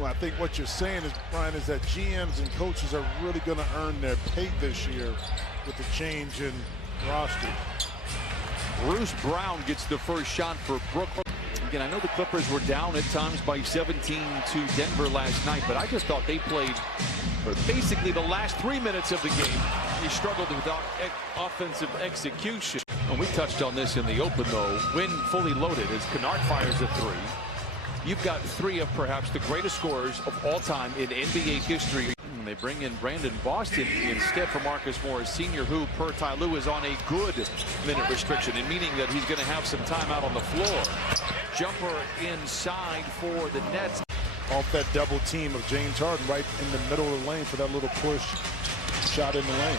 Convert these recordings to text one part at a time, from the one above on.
Well, I think what you're saying is, Brian, is that GMs and coaches are really going to earn their pay this year with the change in roster. Bruce Brown gets the first shot for Brooklyn. Again, I know the Clippers were down at times by 17 to Denver last night, but I just thought they played for basically the last 3 minutes of the game. They struggled without offensive execution. And we touched on this in the open, though. When fully loaded, as Kennard fires a three, you've got three of perhaps the greatest scorers of all time in NBA history. And they bring in Brandon Boston instead for Marcus Morris Sr., who, per Ty Lue, is on a good minute restriction, and meaning that he's going to have some time out on the floor. Jumper inside for the Nets. Off that double team of James Harden right in the middle of the lane for that little push shot in the lane.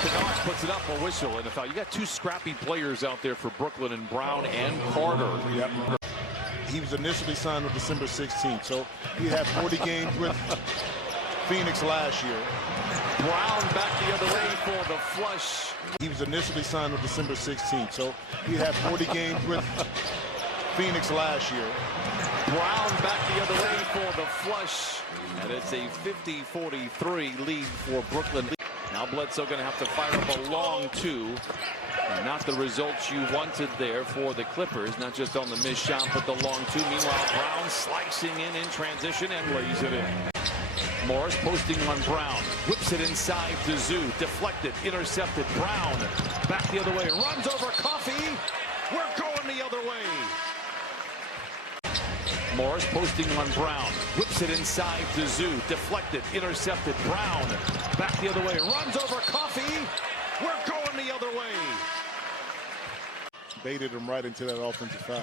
Kennard puts it up, a whistle, and a foul. You got two scrappy players out there for Brooklyn, and Brown and Carter. Yep. He was initially signed on December 16th, so he had 40 games with Phoenix last year. Brown back the other way for the flush. He was initially signed on December 16th, so he had 40 games with Phoenix last year. Brown back the other way for the flush, and it's a 50-43 lead for Brooklyn. Now Bledsoe going to have to fire up a long two. Not the results you wanted there for the Clippers, not just on the missed shot, but the long two. Meanwhile, Brown slicing in transition and lays it in. Morris posting on Brown, whips it inside to Zoo, deflected, intercepted. Brown back the other way, runs over Coffee. We're going the other way. Morris posting on Brown, whips it inside to Zoo, deflected, intercepted. Brown back the other way, runs over Coffee. We're going the other way. Baited him right into that offensive foul.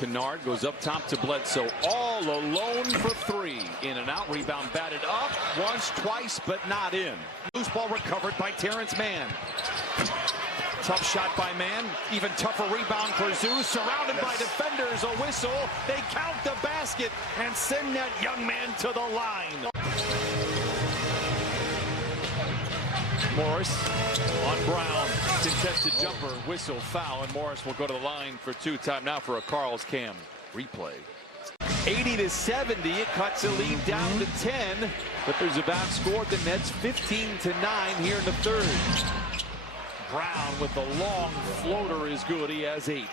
Kennard goes up top to Bledsoe, all alone for three. In and out, rebound batted up once, twice, but not in. Loose ball recovered by Terrence Mann. Tough shot by Mann, even tougher rebound for Zoo, surrounded by defenders, a whistle. They count the basket and send that young man to the line. Morris on Brown, contested jumper, whistle, foul, and Morris will go to the line for two. Time now for a Carl's Cam replay. 80-70, it cuts a lead down to 10, but there's a bad score at the Nets, 15-9 here in the third. Brown with the long floater is good. He has 8.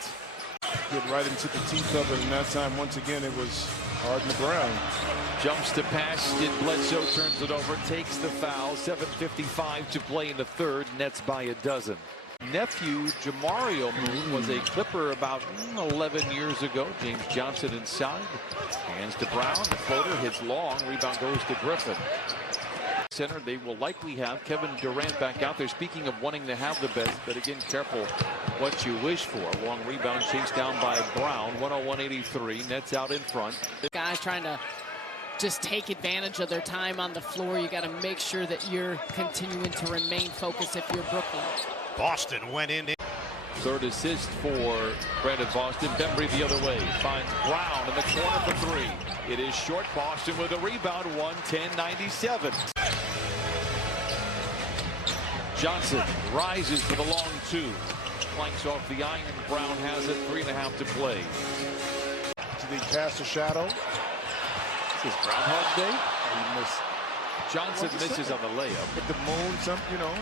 Get right into the teeth of it, and that time, once again, it was Harden to Brown. Jumps to pass, Bledsoe turns it over, takes the foul. 7:55 to play in the third. Nets by a dozen. Nephew Jamario Moon was a Clipper about 11 years ago. James Johnson inside. Hands to Brown. The floater hits long. Rebound goes to Griffin. Center, they will likely have Kevin Durant back out there. Speaking of wanting to have the best, but again, careful what you wish for. Long rebound chased down by Brown. 101-83. Nets out in front. Guys trying to just take advantage of their time on the floor. You got to make sure that you're continuing to remain focused if you're Brooklyn. Boston went in. Third assist for Brandon Boston. Bembry the other way. Finds Brown in the corner for three. It is short. Boston with a rebound. 110-97. Johnson rises for the long two. Flanks off the iron. Brown has it. 3.5 to play. Did he cast a shadow? This is Groundhog Day. He missed. Johnson misses on the layup. With the moon, you know.